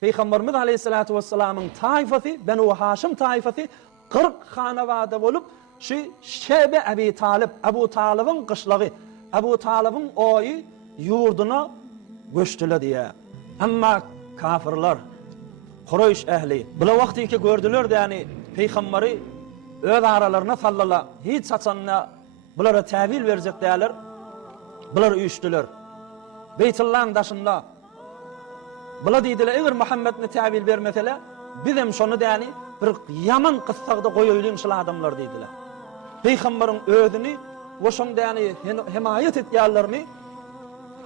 Peygamberimiz Aleyhissalatu vesselam'ın taifası, Benu Haşim taifası 40 hanavada bolup şu Şebe Ebi Talib, Ebu Talib'in kışlağı, Ebu Talib'in oyu yurduna göçtüler diye. Ama kafirler, Kureyş ehli, bula vakti ki gördüler de yani Peygamberi öz aralarına sallalar, hiç saçanına bulara tevil verecek değerler, bular uyuştular. Beytullah'ın daşında, bula deydiler, eğer Muhammed'ne tevil vermesele, bizim şonu yani bir yaman kıssakda koyuyulun şıl adamlar deydiler. Peygamberin özünü, o şonda yani himayet etkilerlerini,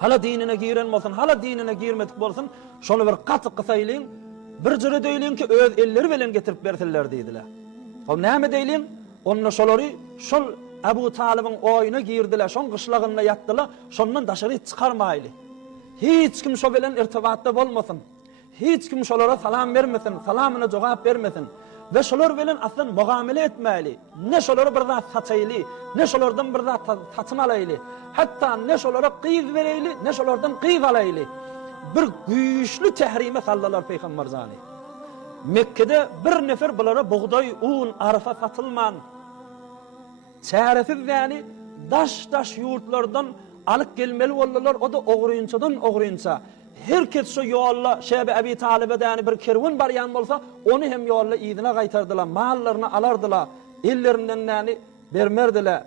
hala dinine giren olsun, hala dinine girmedik olsun, şonu bir katı kısayılın, bir cürü deylin ki öz elleri velen getirip verseler deydiler. O näme deylin? Onunla şolary, şol Ebu Talib'in oyuna girdiler, şon kışlağına yattılar, şondan daşarı çıkarmaylı. Hiç kim şo bilen irtibatta bolmasın. Hiç kim şolara salam vermesin, salamına cevap vermesin. Ve şolar bilen aslan muamele etmeli. Ne şolara bir zat saçaylı, ne şolardan bir zat satın alaylı. Hatta ne şolara qıyız vereyli, ne şolardan qıyız alaylı. Bir güçlü tehrime sallalar Peygamber zani. Mekke'de bir nefer bulara buğday, un, arpa satılman. Çaresiz yani daş yurtlardan alıp gelmeli olurlar, o da oğruyunca. Herkes şu yolla Şebe Ebi Talib'e yani bir kervan baryan olsa, onu hem yolla idine kaytardılar, mallarını alardılar, ellerinden yani vermerdiler.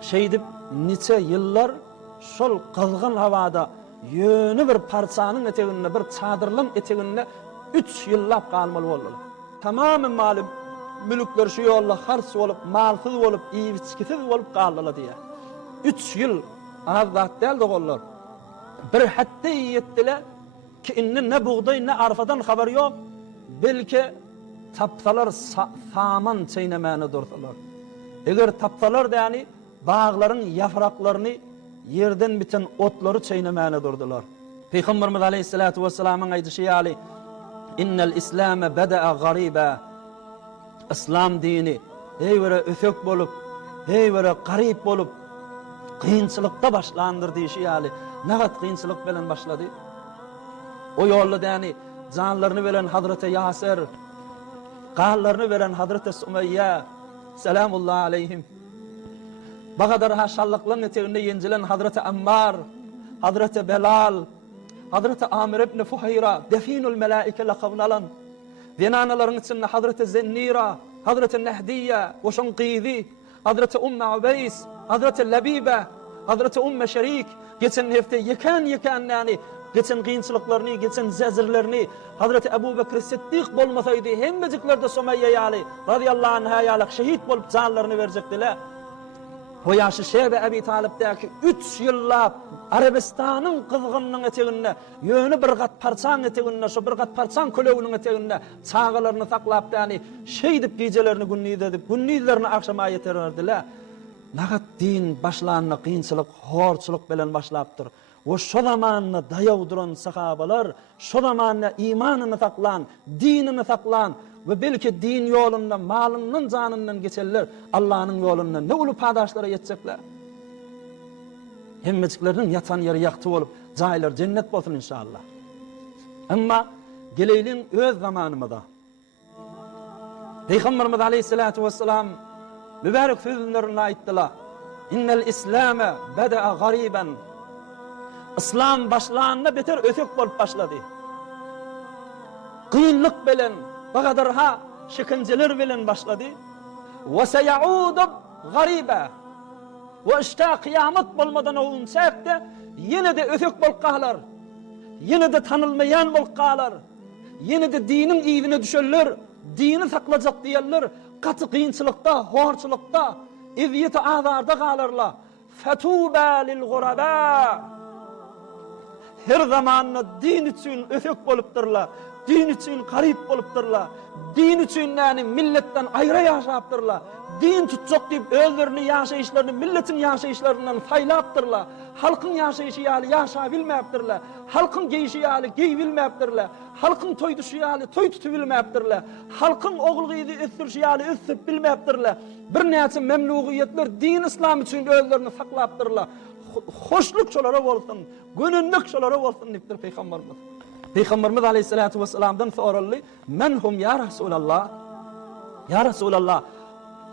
Şeydip nice yıllar şol kızgın havada yönü bir parçanın eteğinde, bir çadırlın eteğinde 3 yıllap kalmalı olurlar. Tamamen malum mülükler şu yolla hars olup, malsız olup, iyiçkisiz olup kaldılar diye. 3 yıl azat değil de olurlar. Bir hatta yettiler ki inni ne buğday ne arfadan haber yok. Belki tapsalar saman çeynemeni dursalar. Eğer tapsalar da yani bağların yapraklarını yerden biten otları çeynemeni durdular. Peygamberimiz Aleyhissalatu vesselam'ın aytışı ali innel İslam'e beda'a gariba. İslam dini heyvere öfök bolup, heyvere garip bolup kıyınçılıkta başlandır deyişi ali. Nagat kıyınçılık bilen başladı. O yolla yani canlarını veren Hazreti Yasir, kanlarını veren Hazreti Sümeyye selamullah aleyhim. Bağadar haşallıkların eteğinde yencilen Hazreti Ammar, Hazreti Belal, Hazreti Amir ibn Fuhayra, definul melaike lakabını alan, zinanaların içinde Hazreti Zennira, Hazreti Nehdiye, Oşunqidi, Hazreti Umme Ubeys, Hazreti Labibe, Hazreti Umme Şerik, geçen hafta yekan yani, geçen kıyınçılıklarını, geçen zezirlerini, Hazreti Ebu Bekir Siddiq bolmasaydı, hemmeciklerde Sümeyye yali, radiyallahu anh'a yalak, şehit bolup canlarını verecektiler. O yaşı Şebe Ebi Talib'deki 3 yıllap Arabistan'ın kızgınının eteğinde, yönü bir kat parçan eteğinde, şu bir kat parçan kölevinin eteğinde çağılarını saklap yani şeydip gecelerini günnid edip, günnidlerini akşama yeterlerdiler. Nagat din başlanına kıyınçılık, horçılık bilen başlaptır. O şu zamanına dayavduran sahabalar, şu zamanına imanını saklan, dinini saklan ve belki din yolunda, malının canından geçerler, Allah'ın yolunda ne ulu padaşlara yetecekler. Hemmeciklerinin yatan yeri yaktı olup, caylar cennet olsun inşallah. Ama geleylin öz zamanımda. Peygamberimiz Aleyhissalatu vesselam mübarek sözlerine aittiler. İnnel İslam'e beda'a gariben. İslam başlanına beter ötök bolup başladı. Kıyınlık bilen, bağadar ha şikinceler bilen başladı. Ve seyaudu garibe. Ve işte kıyamet bolmadan olunsak da yine de ötök bolup kahlar. Yine de tanılmayan bolup kahlar. Yine de dinin iyiliğine düşerler. Dini saklayacak diyorlar. Katı kıyınçılıkta, horçılıkta, iziyeti azarda kalırlar. Fetûbâ lil gurabâ. Her zamanla din için öfök bolupdurlar. Din için garip bolupdurlar. Din için yani milletten ayrı yaşapdurlar. Din tutacak deyip özlerini yaşayışlarını, milletin yaşayışlarından saylapdurlar. Halkın yaşayışı yali yaşayabilmeyapdurlar. Halkın giyişi yali giyibilmeyapdurlar. Halkın toyduşu yali toy tutubilmeyapdurlar. Halkın oğul giydi üstürüşü yali üstüp bilmeyapdurlar. Bir neyse memnuniyetler din İslam için özlerini saklapdurlar. Hoşluk şolara olsun, gönüllük şolara olsun deyipdir Peygamberimiz. Peygamberimiz Aleyhissalatu vesselam'dan soruldu. Men hum ya Resulallah? Ya Resulallah,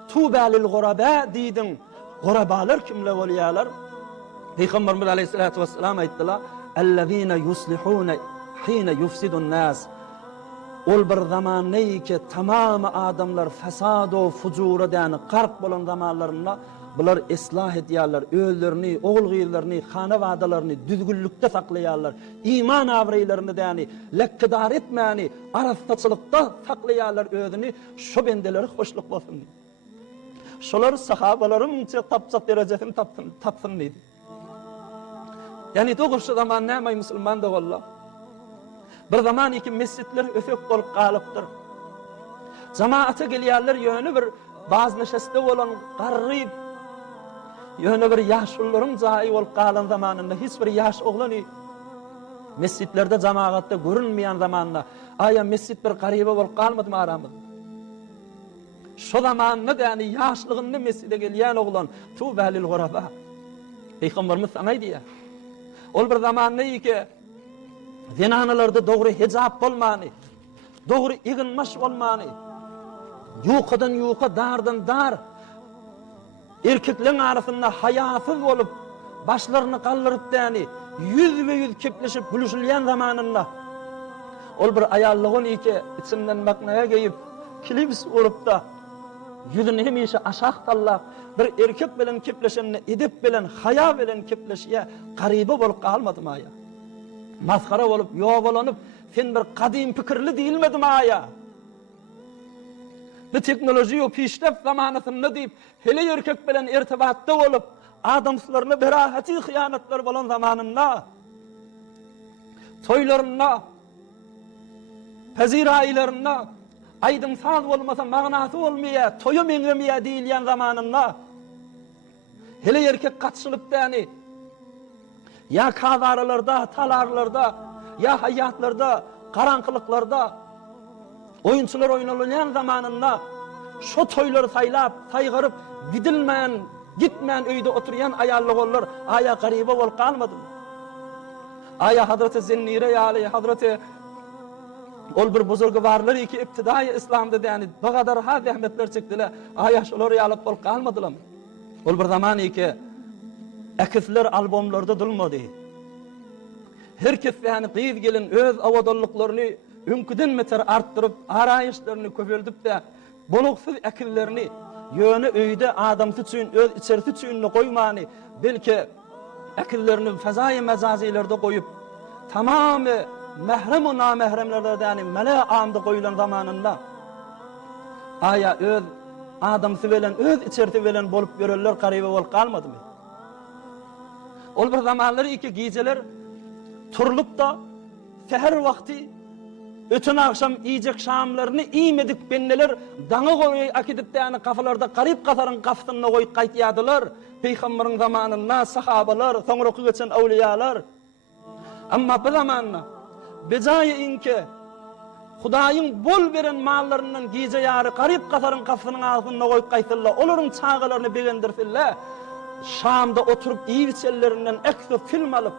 tuba lil guraba diýdim. Gurabalar kimler bolýarlar? Peygamberimiz Aleyhissalatu vesselam aýtdylar: "Ellezina yuslihuna hina yufsidun nas." Ol bir zaman neyki tamamı adamlar fesad o fucura däni qark bolan zamanlarynda bular islah edýärler, öýlerini, oğul-gyýlaryny, hanawadalarını düzgünlükde saklaýarlar. İman awraýlaryny däni lekkedar etmäni, arastaçylykda saklaýarlar özüni, şo bendeleri hoşluk bolsun. Şolar sahabalarymça tapsat derejesini tapsyn diýdi. Yani doğuşu zaman näme musulman da walla. Bir zaman iki mescitler öfek bolup galypdyr. Jamaata gelýärler ýöne bir baz neşeste bolan garryp ýöne bir ýaşullaryň jaýy bolup galan zamanynda hiç bir ýaş oglany mescitlerde jamaatda görünmeýän zamanda aýa mescit bir garyba bolup galmadymy aramyz. Şo zamanda däni ýaşlygynda mescide gelýän oglan tuba lil guraba. Peygamberimiz aýdýar. Ol bir zamanda iki zinanalarda dogry hijab bolmany, dogry iginmaş bolmany, ýukadan ýuka dardan dar erkeklerin arasynda hayasyz bolup başlaryny gallyryp däni yüzme yüz kepleşip gülüşilýän zamanynda ol bir aýallygyň iki içinden maknaya geyip klips urup da yüzüni hemişe aşağı tallap bir erkek bilen kepleşenini edip bilen haya bilen kepleşiye garibe bolup galmadymy aýa. Maskara bolup ýobalanyp sen bir kadim pikirli diýilmedimi aýa. Bu teknoloji o pişlep zamanasynda diýip hele erkek bilen irtibatda bolup adamslaryny berahaty hyýanatlar bolan zamanynda toýlarynda peziraýlarynda aýdym saz bolmasa magnasy bolmaýa, toýum eňemeýä diýilýän zamanynda hele erkek gatşylyp däni ya kazaralarda, talarlarda, ya hayatlarda, karanqılıklarda oyunçular oynanýan zamanynda şo toýlary saýlap, saýgaryp gitmän öýde oturýan aýallylar aýa garibe bolup galmadymy? Aýa Hazreti Zennire ýaly Hazreti ol bir buzurgwarlar iki iptidai İslamda däni bagadar ha zähmetler çekdiler. Aýa şolar ýalyp bolup galmadylarmy? Ol bir zaman iki ekisler albomlarda dulmady. Herkes yani gyýyp gelen öz awadallyklaryny öňküden meter artdyryp, araýyşlaryny köpeldip de boluksyz ekillerini ýöne öýde adamsy üçin, öz içerisi üçin goýmany, belki ekillerini fazaý mezaziýlerde goýup, tamamy mehrem we namehremlerde ýani mele amda goýulan zamanynda aýa öz adamsy bilen, öz içerisi bilen bolup görerler garybe bolup galmadymy? Ol bir zamanlar iki geceler turulup da seher vakti ötün akşam yiyecek şamlarını iýmedik benneler daňy goýup akidip däni kafalarda garip gasaryn gaftyna goýup gaýtýardylar. Peýgamberiň zamanynda sahabalar, soňraky geçen awliýalar. Amma bu zamanna bejaýy inke Hudaýyň bol beren mallarynyň gije ýary garip gasaryn gaftynyň aldyna goýup gaýtdylar. Olaryň çağalaryny begendirdiler. Şamda oturup iýiçellerinden ekse film alıp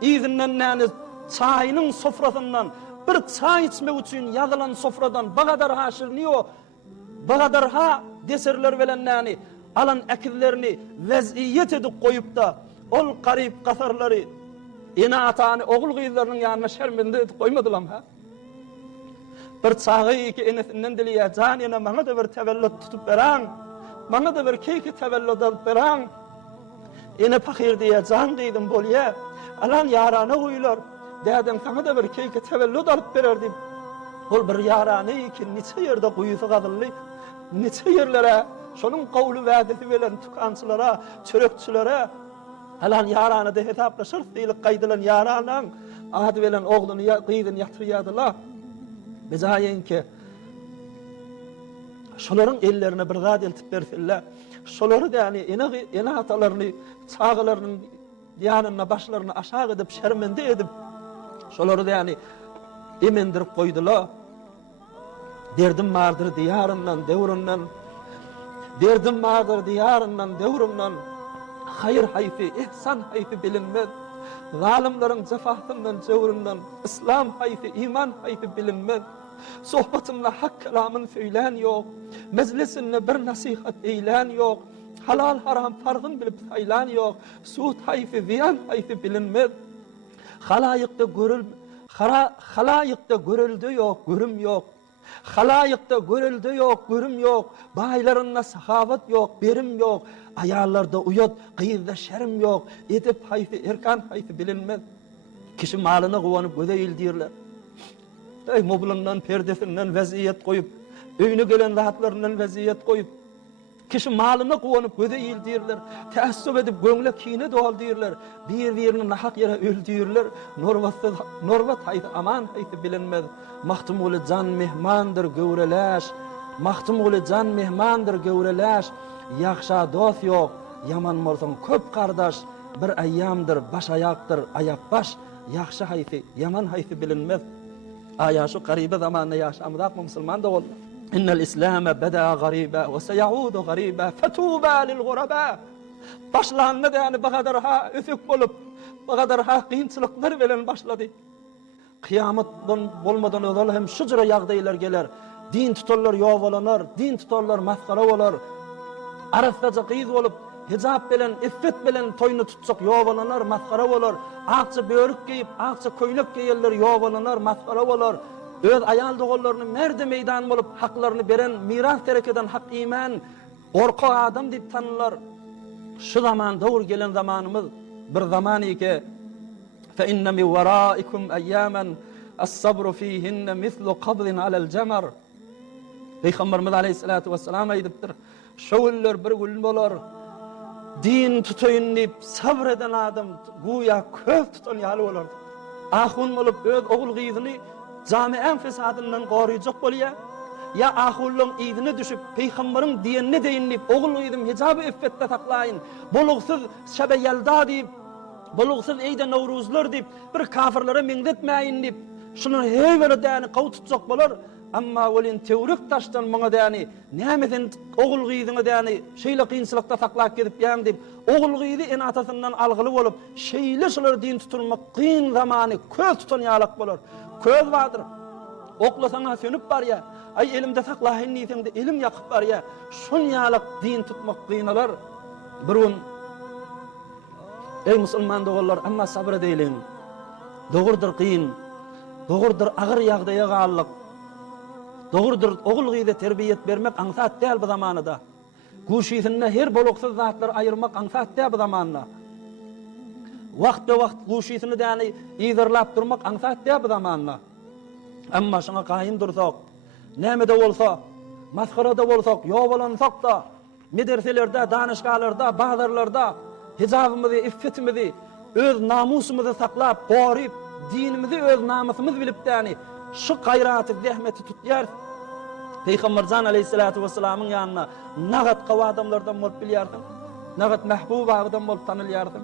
iýinden näni çaýynyň sofrasyndan bir çaý içmek üçin ýazylan sofradan bagadar haşyrnyo bagadar ha deserler bilen näni alan ekillerini vaziyet edip goýup da ol garip gasarlary ene atany ogul gyýlarynyň ýanyna şermende edip goýmadylar ha. Bir çagy iki enesinden dilýär, "Jan ene maňa da bir tevellüt tutup beraň, maňa da bir keyki tevellüt alyp beraň." Ene fakir diye can dedim bolýa. Alan yarana goýular. Dädem sana da bir keyke tevellüt alyp bererdim. Ol bir yarany iki neçe ýerde goýusy gadylly, neçe ýerlere şonuň gowly wädesi bilen tukançylara, çörekçilere alan yarany da hesaplaşyr diýilip gaýdylan yaranyň ady bilen ogluny gyýdyn ýatyrýardylar. Bezaýenki şolaryň ellerine bir zat eltip bersinler. Şolary däni ene atalaryny, çağalarynyň ýanyna başlaryny aşağı edip şermende edip şolary däni emendirip goýdylar. Derdim mardyr diýaryndan, döwründen. Derdim mardyr diýaryndan, döwründen. Hayır hayfi, ihsan hayfi bilinmez. Zalimlerin cefasından, cevrinden, İslam hayfi, iman hayfi bilinmez. Sohbetimle hak kelamını söyleyen yok. Meclisinle bir nasihat eyleyen yok. Halal haram farkın bilip sayılan yok. Suud hayfi, ziyan hayfi bilinmez. Halayıkta görüldü yok, görüm yok. Halayıkta görüldü yok, görüm yok. Baylarında sahavat yok, berim yok. Ayarlarda uyut, kıyızda şerim yok. Edip hayfi, erkan hayfi bilinmez. Kişi malını kovanıp gözeyle dirler. Mobilundan, perdesinden vaziyet koyup, öyüne gelen rahatlarından vaziyet koyup, kişi malını kovanıp gözeyle dirler. Teessüp edip göңle kine doğal dirler. Bir-birini nahak yere öldürler. Norvat hayfi, aman hayfi bilinmez. Mahtumulu can mehmandır gövrelaş. Mahtumulu can mehmandır gövrelaş. Yaxşa dost yok. Yaman bolsaň köp kardaş. Bir ayyamdır, baş ayaktır, ayap baş. Yaxşa hayfi, yaman hayfi bilinmez. Ayaşu garibe zamanında yaşamızak mı Müslüman da oldu. İnnel İslam'a beda garibe ve seyaudu garibe fetuba lil guraba. Başlandı yani bu kadar ha üfük bolup, bu kadar ha kıyınçılıklar veren başladı. Kıyamet bolmadan ödül hem şucra yağdaylar gelir. Din tutarlar yovalanar, din tutarlar maskara olar. Arasdaca kıyız olup, hicab bilen, iffet bilen toyunu tutsak yovalanar, maskara olar. Akça börük giyip, akça köylük giyerler, yovalanar, maskara olar. Öz ayal doğullarını merde meydan bolup, haklarını beren, miras terekeden hak iman, orqa adam deyip tanırlar. Şu zaman, doğru gelen zamanımız, bir zaman ki, فَاِنَّ مِنْ وَرَائِكُمْ اَيَّامًا الصَّبْرُ ف۪يهِنَّ مِثْلُ قَبْضٍ عَلَى الْجَمَرِ Peygamberimiz aleyhissalatu vesselam ediptir. Şöğüller bir gün bolar, din tutayın deyip sabreden adam, güya köz tutan yalı olardı. Ahun olup öz oğul gıyızını camiyen fesadından koruyacak bolya, ya ahulun idine düşüp Peygamberin diyenine deyinleyip oğul gıyızım hicabı iffette saklayın, boluksuz şebe yelda deyip, boluksuz eyde Novruzlar deyip, bir kafirlere mendetmeyin deyip, şunun heyveri deyini qav tutacak bolar. Amma olin teorik taştan bana deyani, nämeden oğul gıyızını deyani, şeyle kıyınçılıkta saklap gedip yan deyip, oğul gıyızı en atasından algılı olup, şeyle şular din tutulmak kıyın zamanı köz tutan yalak bolar. Köz vardır. Oklasana sönüp var ya, ay elimde saklayın neysen de elim yakıp var ya, şun yalak din tutmak kıyınalar. Birun, ey musulman doğullar, amma sabır edeylin. Doğurdur kıyın, doğurdur ağır yağdaya qallık. Doğrudur, oğul gıyda terbiyet vermek ansat değil bu zamanıda. Guşisinde her boluksuz zatlar ayırmak ansat değil bu zamanıda. Vakt be vakt guşisini deyani izirlap durmak ansat değil bu zamanıda. Amma şuna kayın dursak, nemede olsa, maskarada olsak, yovalansak da, medreselerde, danışgalarda, bazarlarda, hicabımızı, iffetimizi, öz namusumuzu saklap, koruyup, dinimizi öz namusumuz bilip deyani, şu gayratı, zahmeti tutyar. Peygambercan aleyhissalatu vesselam'ın yanına nagat qawa adamlardan bolup bilyardım. Nagat mahbub adam bolup tanılyardım.